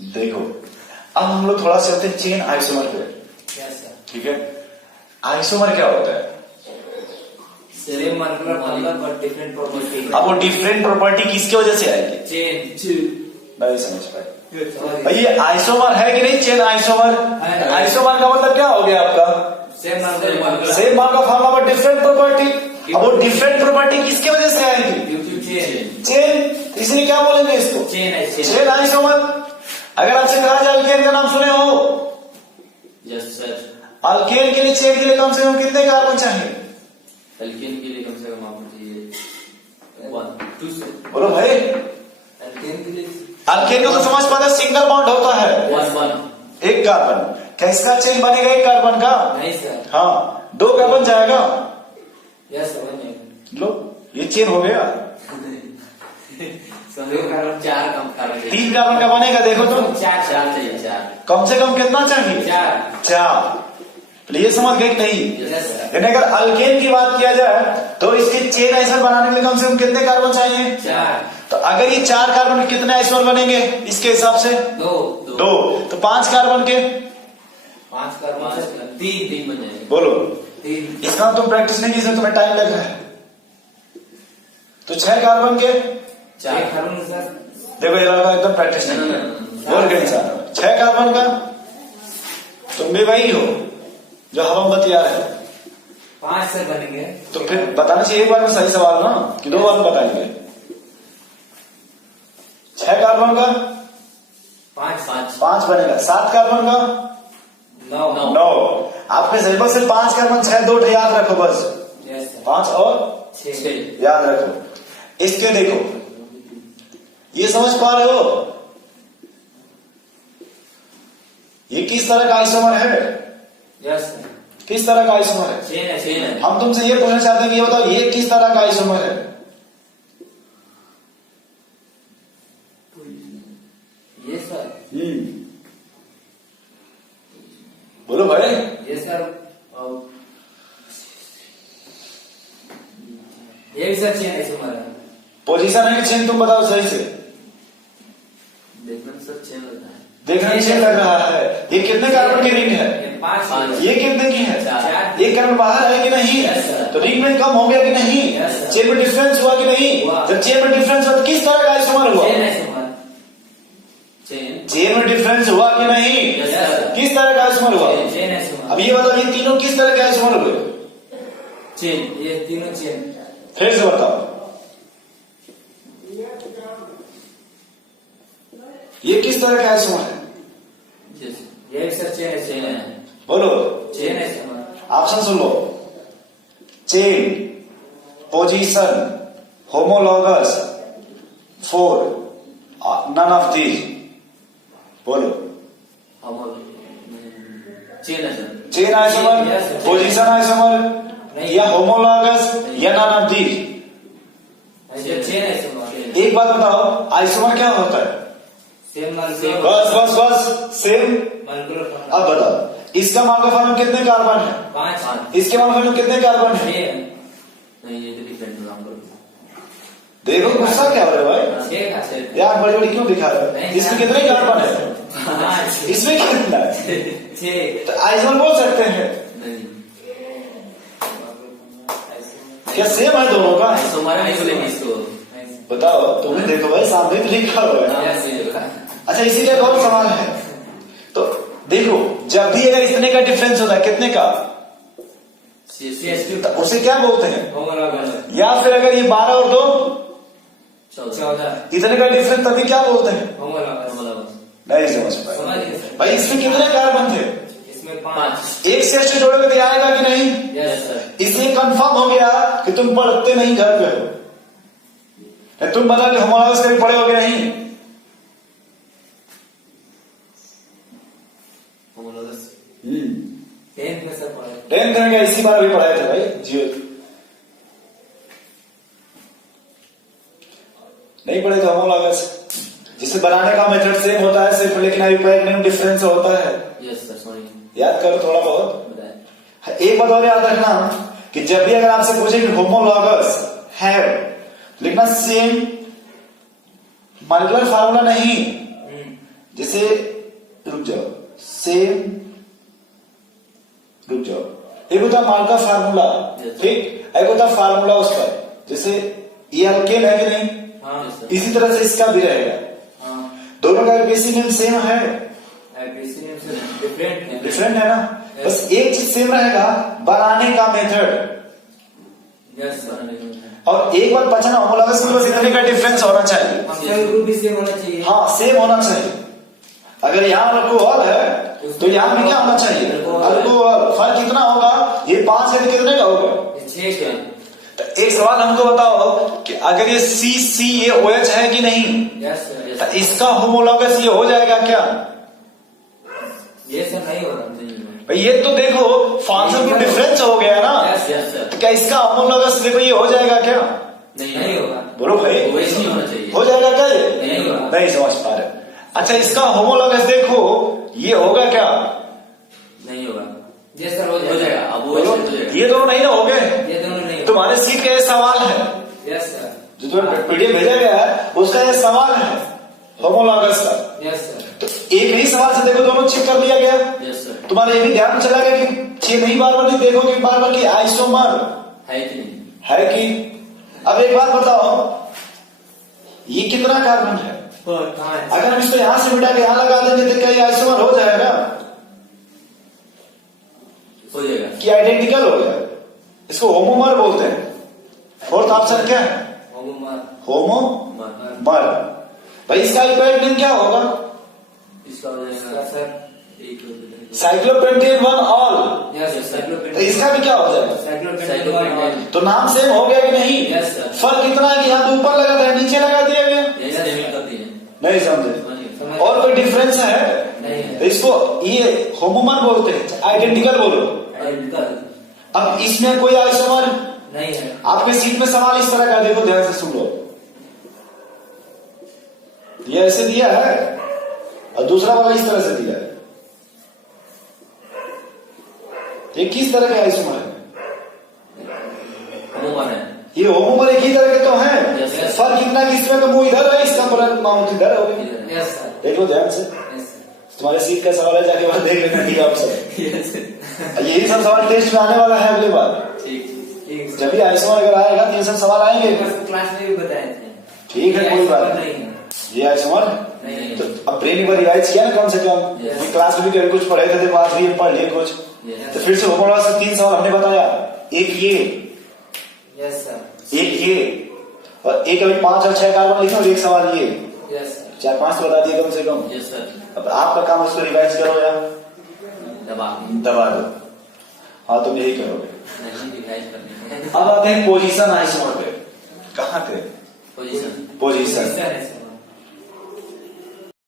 देखो अब हम लोग थोड़ा सा होते हैं चेन आइसोमर पे। ठीक है, आइसोमर क्या होता है? Same molecular but different property. अब वो डिफरेंट प्रॉपर्टी किसकी वजह से आएगी? चेन। नहीं समझ पाए ये आइसोमर है कि नहीं? Chain isomer. आइसोमर का मतलब क्या हो गया आपका? Same mark formula but different property. अब वो डिफरेंट प्रॉपर्टी किसकी वजह से आएगी? चेन। इसलिए क्या बोलेंगे इसको? Chain isomer. अगर आपसे कहा जाए अल्केन का नाम सुने हो? Yes sir. अल्केन के लिए चेन के लिए कम से कम कितने कार्बन चाहिए? अल्केन के लिए कम से कम आपको चाहिए 1 2 से। बोलो भाई। अल्केन के लिए अल्केन को तो समझ पाते सिंगल बॉन्ड होता है 1 एक कार्बन। क्या इसका चेन बनेगा एक कार्बन का? नहीं सर। हाँ 2 कार्बन जाएगा। Yes sir. लो ये चेन हो गया। कार्बन 4 कम कार्बन 3 कार्बन का बनेगा। देखो तो 4 चाहिए 4 कम से कम कितना चाहिए? 4। तो ये समझ गए कि नहीं? लेकिन अगर अल्केन की बात किया जाए तो इसके चेन आइसोमर बनाने के लिए कम से कम कितने कार्बन चाहिए? 4। तो अगर ये 4 कार्बन के कितने आइसोमर बनेंगे इसके हिसाब से? 2। तो 5 कार्बन के 5 कार्बन 3 बन जाएंगे। बोलो 3। इसका तुम प्रैक्टिस नहीं की इसमें तुम्हें टाइम लग रहा है। तो 6 कार्बन के 4 कार्बन सर। देखो ये लड़का एकदम प्रैक्टिस नहीं किया और कहीं सा 6 कार्बन का तुम भी वही हो जो हम बतिया रहे। 5 से बनेंगे। तो फिर बताना चाहिए एक बार में सही सवाल ना कि 2 बार में बताएंगे। 6 कार्बन का 5 बनेगा। 7 कार्बन का 9। आपके सिलेबस से 5 कार्बन 6 2 याद रखो बस। 5 और 6 याद रखो। इसके देखो ये समझ पा रहे हो ये किस तरह का आइसोमर है? यस किस तरह का आइसोमर है? चेन है। हम तुमसे ये पूछना चाहते हैं कि ये बताओ ये किस तरह का आइसोमर है? ये सर। बोलो भाई। ये सर ये भी सर चेन आइसोमर है। पोजीशन है कि चेन तुम बताओ सही से। देखना सर चेन लगता है। देखने में चेन लग रहा है। ये कितने कार्बन की रिंग है? 5। ये कितने की है? 4। एक कार्बन बाहर है कि नहीं? तो रिंग में कम हो गया कि नहीं? चेन में डिफरेंस हुआ कि नहीं? जब चेन में डिफरेंस हुआ तो किस तरह का आइसोमर हुआ? चेन में डिफरेंस हुआ कि नहीं? किस तरह का आइसोमर हुआ? अब ये बताओ ये तीनों किस तरह के आइसोमर हुए? चेन। ये तीनों चेन। फिर से बताओ ये किस तरह का आइसोमर है? ये भी सर चेन है। बोलो चेन है सर। ऑप्शन सुन लो। Chain, position, homologous, 4 none of these. बोलो चेन है sir. Chain isomer, position isomer या होमोलॉगस या नन ऑफ दीज? चेन है सर। एक बात बताओ आइसोमर क्या होता है? बस सेम। अब बताओ इसका मार्कर फॉर्म कितने कार्बन है? 5। इसके मार्कर फॉर्म कितने कार्बन है? नहीं ये तो डिफरेंट नाम करो। देखो गुस्सा क्या हो रहा है भाई? यार बड़ी बड़ी क्यों दिखा रहे हो? इसमें कितने कार्बन है? इसमें कितना है? तो आइसोमर बोल सकते हैं क्या? सेम है दोनों का? बताओ तुम्हें देखो भाई सामने तो लिखा हुआ है। अच्छा इसीलिए एक और सवाल है। तो देखो जब भी अगर इतने का डिफरेंस होता है कितने का तो उसे क्या बोलते हैं? या फिर अगर ये 12 और 2 14 इतने का डिफरेंस तभी क्या बोलते हैं? नहीं समझ पाए भाई। इसमें कितने कार्बन थे? इसमें 5। एक से अच्छे जोड़ोगे तो आएगा कि नहीं? इसलिए कंफर्म हो गया कि तुम पढ़ते नहीं घर पे हो। तुम बता कि होमोलॉगस कभी पढ़े हो कि नहीं? 10th में क्या इसी बार अभी पढ़ाए थे भाई जियो? नहीं पढ़े थे होमोलॉगस जिसे बनाने का मेथड सेम होता है सिर्फ, लेकिन अभिप्राय में डिफरेंस होता है। याद करो थोड़ा बहुत। एक बात और याद रखना कि जब भी अगर आपसे पूछे कि होमोलॉगस है लिखना सेम मॉलिक्यूलर फार्मूला नहीं। जैसे रुक जाओ, सेम, रुक जाओ, एक होता माल का फार्मूला, ठीक, एक होता फार्मूला उसका, जैसे ये अल्केन है कि नहीं, इसी तरह से इसका भी रहेगा। दोनों का बेसिक नेम सेम है, डिफरेंट है ना, बस एक चीज सेम रहेगा, बनाने का मेथड। और एक बार बचना होमोलॉगस में बस इतने का डिफरेंस होना चाहिए, हाँ सेम होना चाहिए। अगर यहाँ अल्कोहल है तो यहाँ में क्या होना चाहिए, अल्कोहल। फर्क कितना होगा, ये 5 है तो कितने का होगा, 6 का। तो एक सवाल हमको बताओ कि अगर ये सी ये OH है कि नहीं, तो इसका होमोलॉगस ये हो जाएगा क्या, ये सब नहीं हो रहा। भाई ये तो देखो फंक्शन में डिफरेंस हो गया ना, तो क्या इसका होमोलॉगस देखो ये हो जाएगा क्या, नहीं होगा। बोलो भाई, वैसे नहीं होना चाहिए, हो जाएगा क्या ये, नहीं समझ पा रहे। अच्छा इसका होमोलॉगस देखो ये होगा क्या, नहीं होगा। ये सर हो जाएगा, अब वो ये दोनों नहीं ना हो गए, ये दोनों नहीं। तुम्हारे सीट का ये सवाल है, यस सर, जो तुम्हें पीडीएफ भेजा गया है उसका ये सवाल है होमोलॉगस का। यस सर, तो एक ही सवाल से देखो दोनों चेक कर लिया गया। यस सर, तुम्हारे ये भी ध्यान में चला गया कि ये नहीं बार बार नहीं देखो कि बार बार की आइसोमर है कि नहीं, है कि। अब एक बात बताओ, ये कितना कार्बन है, अगर हम इसको यहां से मिटा के यहां लगा देंगे तो क्या ये आइसोमर हो जाएगा, हो जाएगा कि आइडेंटिकल हो गया, इसको होमोमर बोलते हैं। फोर्थ ऑप्शन क्या है, होमोमर। भाई इसका इक्वल नेम क्या होगा, इसका हो जाएगा सर साइक्लोपेंटेन 1 ऑल। तो इसका भी क्या हो जाएगा, साइक्लोपेंटेन। तो नाम सेम हो गया कि नहीं, यस सर। फर्क इतना है कि यहाँ तो ऊपर लगा था नीचे लगा दिया गया, नहीं समझे, और कोई डिफरेंस है नहीं है। तो इसको ये होमोमर बोलते हैं, आइडेंटिकल बोलो। अब इसमें कोई आइसोमर नहीं है। आपके सीट में सवाल इस तरह का, देखो ध्यान से सुन लो, ये ऐसे दिया है और दूसरा वाला इस तरह से दिया है, ये किस तरह के आइसोमर है, होमोमर है, ये होमोमर एक ही तरह के तो है। Yes, yes. फर्क इतना कि इसमें तो मुंह इधर है, इसका माउथ इधर हो गया। यस सर, देख लो ध्यान से, यस तुम्हारे सीट का सवाल है, जाके वहां देख लेना, ठीक है आप सब। सर, यही सब सवाल टेस्ट में आने वाला है अगली बार, ठीक जब भी आइसोमर अगर आएगा तो ये सब सवाल आएंगे, क्लास में भी बताए थे। ठीक है कोई बात नहीं। ये आइसोमर नहीं, तो अब ब्रेन एक बार रिवाइज किया ना कम से कम, Yes. क्लास में भी कभी कुछ पढ़े थे तो आज भी पढ़ लिए कुछ, Yes. तो फिर से होमोलॉगस से 3 सवाल हमने बताया, एक ये, यस सर, एक ये, और एक अभी 5 और 6 कार्बन लिखे और एक सवाल ये, यस सर, 4-5 तो बता दिए कम से कम। Yes sir. अब आपका काम उसको रिवाइज करो या दबा दो, हाँ तुम यही करोगे। नहीं रिवाइज करने अब आते हैं पोजीशन आइसोमर पे, कहाँ थे पोजीशन पोजीशन